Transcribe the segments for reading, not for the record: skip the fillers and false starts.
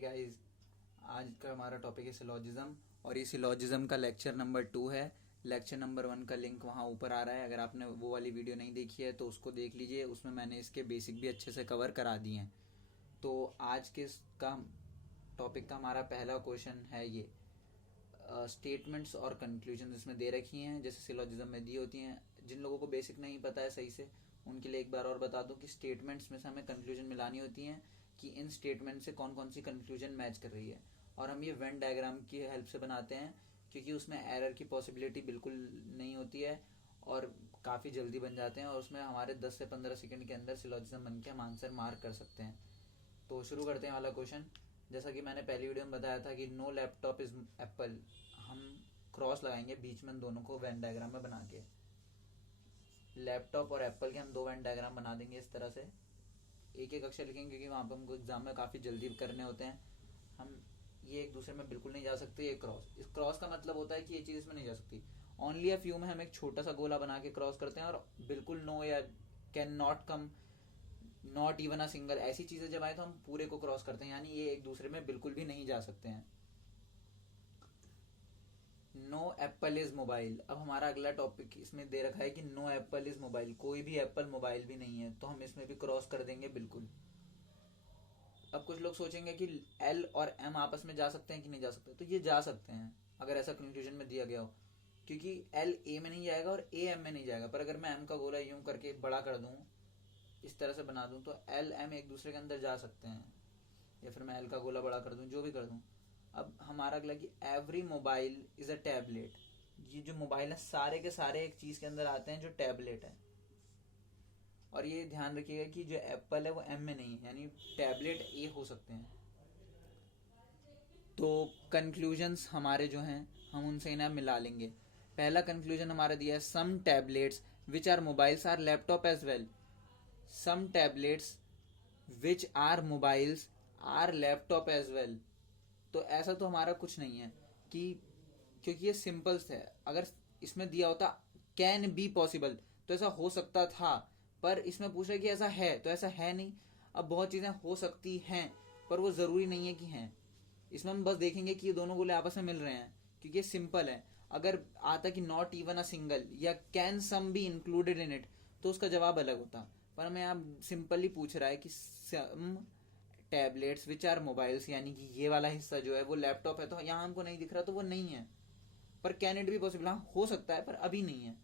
Guys, आज का हमारा टॉपिक है सिलॉजिज्म और ये सिलॉजिज्म का लेक्चर नंबर 2 है। लेक्चर नंबर 1 का लिंक वहाँ ऊपर आ रहा है। अगर आपने वो वाली वीडियो नहीं देखी है तो उसको देख लीजिए, उसमें मैंने इसके बेसिक भी अच्छे से कवर करा दिए हैं। तो आज के का टॉपिक का हमारा पहला क्वेश्चन है ये स्टेटमेंट्स और कंक्लूजन इसमें दे रखी हैं, जैसे सिलॉजिज्म में दी होती हैं। जिन लोगों को बेसिक नहीं पता है सही से, उनके लिए एक बार और बता दूं कि स्टेटमेंट्स में से हमें कंक्लूजन मिलानी होती हैं कि इन स्टेटमेंट से कौन कौन सी कंक्लूजन मैच कर रही है। और हम ये वेन डायग्राम की हेल्प से बनाते हैं, क्योंकि उसमें एरर की पॉसिबिलिटी बिल्कुल नहीं होती है और काफ़ी जल्दी बन जाते हैं, और उसमें हमारे 10 से 15 सेकंड के अंदर सिलॉजिज्म बन के हम आंसर मार्क कर सकते हैं। तो शुरू करते हैं वाला क्वेश्चन। जैसा कि मैंने पहली वीडियो में बताया था कि नो लैपटॉप इज एप्पल, हम क्रॉस लगाएंगे बीच में दोनों को वेन डायग्राम में बना के। लैपटॉप और एप्पल के हम दो वेन डायग्राम बना देंगे इस तरह से। एक एक अक्षर लिखेंगे क्योंकि वहाँ पर हमको एग्जाम में काफ़ी जल्दी करने होते हैं। हम ये एक दूसरे में बिल्कुल नहीं जा सकते। ये क्रॉस, इस क्रॉस का मतलब होता है कि ये चीज़ इसमें नहीं जा सकती। ओनली अ फ्यू में हम एक छोटा सा गोला बना के क्रॉस करते हैं, और बिल्कुल नो या can not come, not even a single, ऐसी चीजें जब आए तो हम पूरे को क्रॉस करते हैं, यानी ये एक दूसरे में बिल्कुल भी नहीं जा सकते हैं। No apple is mobile. अब हमारा अगला टॉपिक इसमें दे रखा है कि नो एप्पल इज मोबाइल, कोई भी एप्पल मोबाइल भी नहीं है, तो हम इसमें भी क्रॉस कर देंगे बिल्कुल। अब कुछ लोग सोचेंगे कि एल और एम आपस में जा सकते हैं कि नहीं जा सकते, तो ये जा सकते हैं अगर ऐसा कंक्लूजन में दिया गया हो, क्योंकि एल ए में नहीं जाएगा और ए एम में नहीं जाएगा। पर अगर मैं एम का गोला यूं करके बड़ा कर दूं, इस तरह से बना दूं, तो एल एम एक दूसरे के अंदर जा सकते हैं, या फिर मैं एल का गोला बड़ा कर दूं, जो भी कर दूं। अब हमारा अगला कि every mobile is a tablet. ये जो मोबाइल है सारे के सारे एक चीज के अंदर आते हैं जो टैबलेट है। और ये ध्यान रखिएगा कि जो एप्पल है वो एम में नहीं है, यानी टैबलेट ए हो सकते हैं। तो कंक्लूजन्स हमारे जो हैं हम उनसे इन्हें मिला लेंगे। पहला कंक्लूजन हमारा दिया है some tablets which are mobiles are laptop as well. Some tablets which are mobiles are laptop as well. तो ऐसा तो हमारा कुछ नहीं है कि, क्योंकि ये सिंपल्स है। अगर इसमें दिया होता कैन बी पॉसिबल तो ऐसा हो सकता था, पर इसमें पूछ रहा है कि ऐसा है, तो ऐसा है नहीं। अब बहुत चीजें हो सकती हैं पर वो जरूरी नहीं है कि हैं। इसमें हम बस देखेंगे कि ये दोनों गोले आपस में मिल रहे हैं, क्योंकि ये सिंपल है। अगर आता कि नॉट इवन अ सिंगल या can some be included in it, तो उसका जवाब अलग होता। पर हमें यहाँ सिंपली पूछ रहा है कि सम टैबलेट्स विच आर मोबाइल्स, यानी कि ये वाला हिस्सा जो है वो लैपटॉप है, तो यहाँ हमको नहीं दिख रहा तो वो नहीं है। पर कैन इट भी पॉसिबल, हाँ हो सकता है पर अभी नहीं है।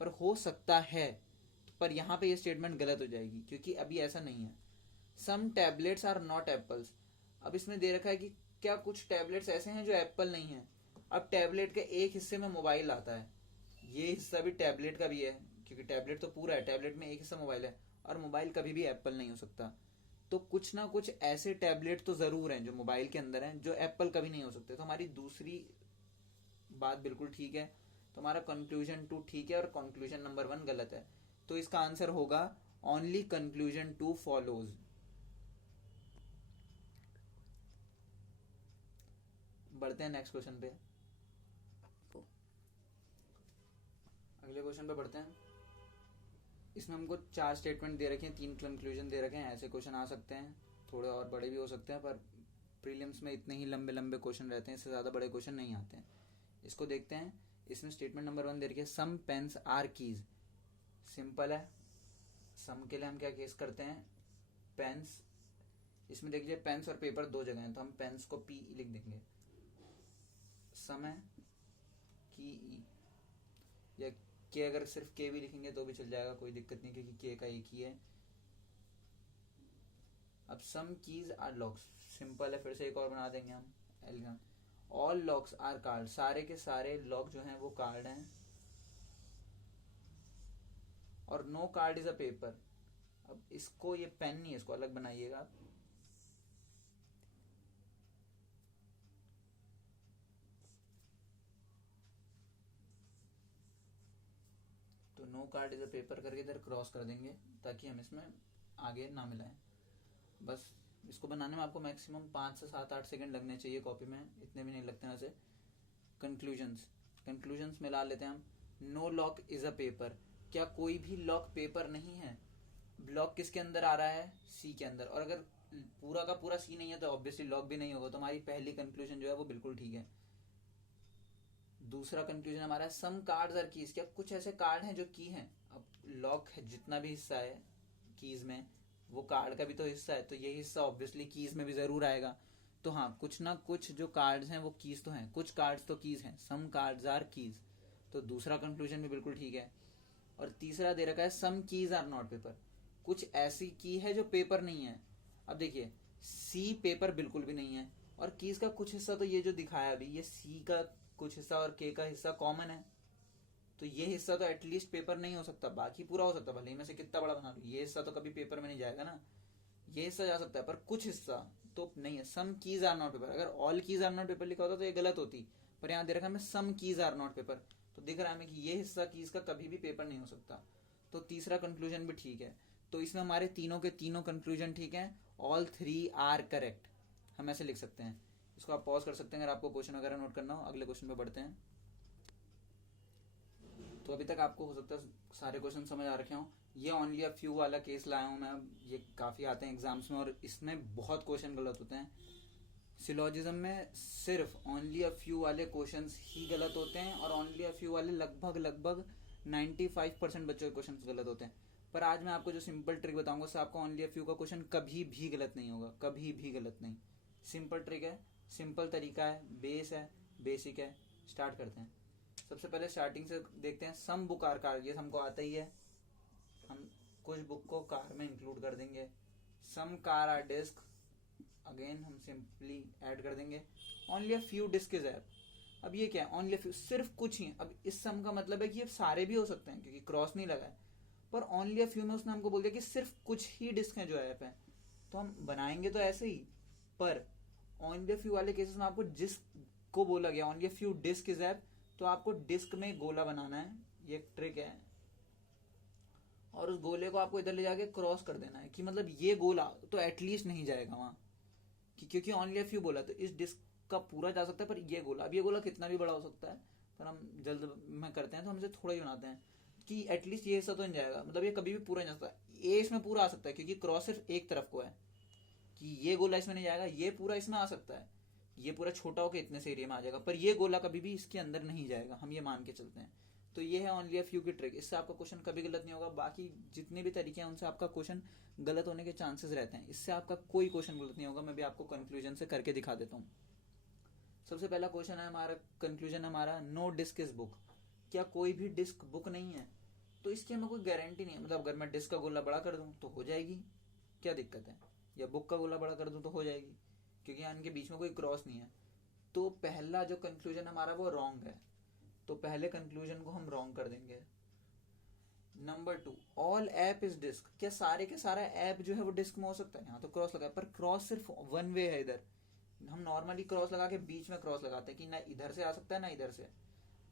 पर हो सकता है, पर यहाँ पे ये स्टेटमेंट गलत हो जाएगी क्योंकि अभी ऐसा नहीं है। Some tablets are not apples. अब इसमें दे रखा है कि क्या कुछ टैबलेट्स ऐसे हैं जो एप्पल नहीं है। अब टैबलेट के एक हिस्से में मोबाइल आता है, ये हिस्सा भी टैबलेट का भी है, क्योंकि टैबलेट तो पूरा है, टैबलेट में एक हिस्सा मोबाइल है, और मोबाइल कभी भी एप्पल नहीं हो सकता। तो कुछ ना कुछ ऐसे टैबलेट तो जरूर हैं जो मोबाइल के अंदर हैं जो एप्पल कभी नहीं हो सकते। तो हमारी दूसरी बात बिल्कुल ठीक है, तो हमारा कंक्लूजन 2 ठीक है और कंक्लूजन नंबर 1 गलत है। तो इसका आंसर होगा ओनली कंक्लूजन 2 फॉलोज। बढ़ते हैं नेक्स्ट क्वेश्चन पे। अगले क्वेश्चन पे बढ़ते हैं। इसमें हमको 4 स्टेटमेंट दे रखे हैं, 3 कंक्लूजन दे रखे हैं। ऐसे क्वेश्चन आ सकते हैं, थोड़े और बड़े भी हो सकते हैं, पर प्रीलिम्स में इतने ही लंबे लंबे क्वेश्चन रहते हैं, इससे ज़्यादा बड़े क्वेश्चन नहीं आते हैं। इसको देखते हैं। इसमें स्टेटमेंट नंबर 1 दे रखी है सम पेन्स आर कीज। सिंपल है, सम के लिए हम क्या केस करते हैं, पेन्स। इसमें देख लीजिए पेन्स और पेपर दो जगह हैं, तो हम पेन्स को पी लिख देंगे। सम है की ई, या के, अगर सिर्फ के भी लिखेंगे तो भी चल जाएगा, कोई दिक्कत नहीं, क्योंकि के का एक ही है। अब some keys are locks, simple है, फिर से एक और बना देंगे हम एलिगन। ऑल लॉक्स आर कार्ड, सारे के सारे लॉक जो हैं वो कार्ड हैं। और no card is a paper. अब इसको, ये पेन नहीं है, इसको अलग बनाइएगा आप। तो no card is a paper करके इधर क्रॉस कर देंगे, ताकि हम इसमें आगे ना मिलाएं। बस इसको बनाने में आपको मैक्सिमम 5 से 7-8 सेकंड लगने चाहिए, कॉपी में इतने भी नहीं लगते हैं वैसे। कंक्लूजन्स मिला लेते हैं हम। No lock is a paper, क्या कोई भी लॉक पेपर नहीं है। लॉक किसके अंदर आ रहा है, सी के अंदर। और अगर पूरा का पूरा सी नहीं है तो ऑब्वियसली लॉग भी नहीं होगा, तो हमारी पहली कंक्लूजन जो है वो बिल्कुल ठीक है। दूसरा कंक्लूजन हमारा है सम कार्ड्स आर कीज, क्या कुछ ऐसे कार्ड हैं जो की हैं। अब लॉक है, जितना भी हिस्सा है कीज में वो कार्ड का भी तो हिस्सा है, तो ये हिस्सा ऑब्वियसली कीज में भी जरूर आएगा। तो हाँ, कुछ ना कुछ जो कार्ड्स हैं वो कीज तो हैं, कुछ कार्ड्स तो कीज हैं, सम कार्ड्स आर कीज। तो दूसरा कंक्लूजन भी बिल्कुल ठीक है। और तीसरा दे रखा है some keys are not paper, कुछ ऐसी की है जो पेपर नहीं है। अब देखिए सी पेपर बिल्कुल भी नहीं है, और कीज का कुछ हिस्सा तो ये जो दिखाया अभी, ये सी का कुछ हिस्सा और के का हिस्सा कॉमन है, तो ये हिस्सा तो एटलीस्ट पेपर नहीं हो सकता, बाकी पूरा हो सकता, भले ही मैं से कितना बड़ा बना लूं, ये हिस्सा तो कभी पेपर में नहीं जाएगा ना। ये हिस्सा जा सकता है पर कुछ हिस्सा तो नहीं है। Some keys are not paper, अगर all keys are not paper लिखा होता तो ये गलत होती, पर यहाँ दे रखा है some keys are not paper, तो दिख रहा है हमें कि ये हिस्सा कीज का कभी भी पेपर नहीं हो सकता। तो तीसरा कंक्लूजन भी ठीक है। तो इसमें हमारे तीनों के तीनों कंक्लूजन ठीक है, ऑल 3 आर करेक्ट, हम ऐसे लिख सकते हैं। इसको आप पॉज कर सकते हैं अगर आपको क्वेश्चन वगैरह नोट करना हो। अगले क्वेश्चन पे बढ़ते हैं। तो अभी तक आपको हो सकता है सारे क्वेश्चन समझ आ रखे हों। ये ओनली अ फ्यू वाला केस लाया हूं मैं, अब ये काफी आते हैं एग्जाम्स में और इसमें बहुत क्वेश्चन गलत होते हैं। सिलोजिज्म में सिर्फ ओनली अ फ्यू वाले क्वेश्चंस ही गलत होते हैं, और ओनली अ फ्यू वाले लगभग 95% बच्चों के क्वेश्चन गलत होते हैं। पर आज मैं आपको जो सिंपल ट्रिक बताऊंगा उससे आपका ओनली अ फ्यू का क्वेश्चन कभी भी गलत नहीं होगा, कभी भी गलत नहीं। सिंपल ट्रिक है, सिंपल तरीका है, बेस है, बेसिक है। स्टार्ट करते हैं। सबसे पहले स्टार्टिंग से देखते हैं। सम बुक आर कार, ये हमको आता ही है, हम कुछ बुक को कार में इंक्लूड कर देंगे। Some car are disc, again हम सिंपली ऐड कर देंगे। Only a few disc is app, अब ये क्या है, ओनली अ फ्यू, सिर्फ कुछ ही। अब इस सम का मतलब है कि ये सारे भी हो सकते हैं क्योंकि क्रॉस नहीं लगा है, पर ओनली अ फ्यू में उसने हमको बोल दिया कि सिर्फ कुछ ही डिस्क हैं जो ऐप है, तो हम बनाएंगे तो ऐसे ही। पर ओनली अ फ्यू वाले केसेस में आपको डिस्क को बोला गया only a few disc is app, तो आपको डिस्क में गोला बनाना है, ये एक ट्रिक है। और उस गोले को आपको इधर ले जाके क्रॉस कर देना है कि मतलब ये गोला तो एटलीस्ट नहीं जाएगा वहां, कि क्योंकि ओनली अ फ्यू बोला तो इस डिस्क का पूरा जा सकता है, पर ये गोला, अब ये गोला कितना भी बड़ा हो सकता है, पर हम जल्द में करते हैं तो हम इसे थोड़ा ही बनाते हैं कि एटलीस्ट ये हिस्सा तो नहीं जाएगा, मतलब ये कभी भी पूरा नहीं जा सकता। ये इसमें पूरा आ सकता है क्योंकि क्रॉस सिर्फ एक तरफ को है, कि ये गोला इसमें नहीं जाएगा, ये पूरा इसमें आ सकता है, ये पूरा छोटा होकर इतने से एरिया में आ जाएगा, पर ये गोला कभी भी इसके अंदर नहीं जाएगा, हम ये मान के चलते हैं। तो ये है ओनली अ फ्यू की ट्रिक, इससे आपका क्वेश्चन कभी गलत नहीं होगा। बाकी जितने भी तरीके हैं उनसे आपका क्वेश्चन गलत होने के चांसेस रहते हैं, इससे आपका कोई क्वेश्चन गलत नहीं होगा। मैं भी आपको कंक्लूजन से करके दिखा देता हूँ। सबसे पहला क्वेश्चन है हमारा, कंक्लूजन हमारा, नो डिस्क इज बुक, क्या कोई भी डिस्क बुक नहीं है। तो इसकी हमें कोई गारंटी नहीं है, मतलब अगर मैं डिस्क का गोला बड़ा कर दूं तो हो जाएगी, क्या दिक्कत है, या बुक का गोला बड़ा कर दूं तो हो जाएगी, क्योंकि यहाँ इनके बीच में कोई क्रॉस नहीं है। तो पहला जो कंक्लूजन हमारा वो रॉन्ग है, तो पहले कंक्लूजन को हम रॉन्ग कर देंगे। Number 2, all app is disc, क्या सारे के सारा ऐप जो है वो डिस्क में हो सकता है। यहाँ तो क्रॉस लगा है, पर क्रॉस सिर्फ वन वे है। इधर हम नॉर्मली क्रॉस लगा के बीच में क्रॉस लगाते हैं कि ना इधर से आ सकता है ना इधर से,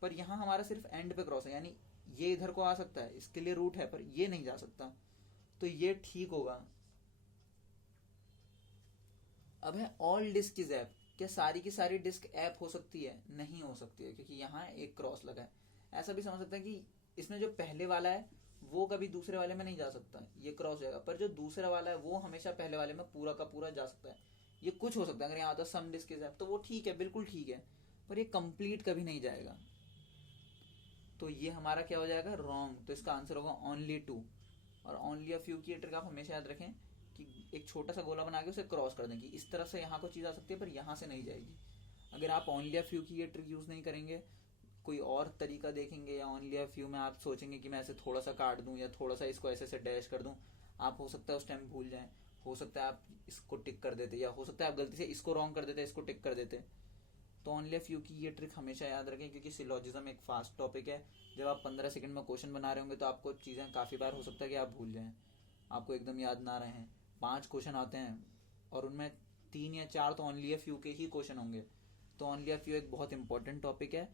पर यहाँ हमारा सिर्फ एंड पे क्रॉस है, यानी ये इधर को आ सकता है, इसके लिए रूट है, पर ये नहीं जा सकता, तो ये ठीक होगा। अब है ऑल डिस्क इज ऐप, क्या सारी की सारी डिस्क ऐप हो सकती है, नहीं हो सकती है, क्योंकि यहाँ एक क्रॉस लगा है। ऐसा भी समझ सकते हैं कि इसमें जो पहले वाला है वो कभी दूसरे वाले में नहीं जा सकता, ये क्रॉस जाएगा, पर जो दूसरा वाला है वो हमेशा पहले वाले में पूरा का पूरा जा सकता है। ये कुछ हो सकता है, अगर यहाँ आता सम डिस्क इज ऐप तो वो ठीक है, बिल्कुल ठीक है, पर ये कंप्लीट कभी नहीं जाएगा, तो ये हमारा क्या हो जाएगा, रॉन्ग। तो इसका आंसर होगा ओनली 2। और ओनली अ फ्यू की ट्रिक आप हमेशा याद रखें कि एक छोटा सा गोला बना के उसे क्रॉस कर दें कि इस तरफ से यहाँ को चीज आ सकती है पर यहाँ से नहीं जाएगी। अगर आप ओनली अ फ्यू की ये ट्रिक यूज नहीं करेंगे, कोई और तरीका देखेंगे, या ओनली अ फ्यू में आप सोचेंगे कि मैं ऐसे थोड़ा सा काट दूं या थोड़ा सा इसको ऐसे से डैश कर दूं, आप हो सकता है उस टाइम भूल जाएं, हो सकता है आप इसको टिक कर देते, या हो सकता है आप गलती से इसको रॉन्ग कर देते, इसको टिक कर देते। तो ओनली फ्यू की ये ट्रिक हमेशा याद रखें, क्योंकि सिलोजिज्म एक फास्ट टॉपिक है। जब आप 15 सेकंड में क्वेश्चन बना रहे होंगे तो आपको चीज़ें काफ़ी बार हो सकता है कि आप भूल जाएं, आपको एकदम याद ना रहे। 5 क्वेश्चन आते हैं और उनमें 3 या 4 तो ओनली फ्यू के ही क्वेश्चन होंगे। तो ओनली फ्यू एक बहुत इंपॉर्टेंट टॉपिक है,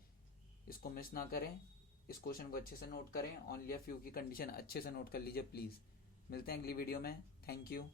इसको मिस ना करें, इस क्वेश्चन को अच्छे से नोट करें, ओनली फ्यू की कंडीशन अच्छे से नोट कर लीजिए प्लीज़। मिलते हैं अगली वीडियो में, थैंक यू।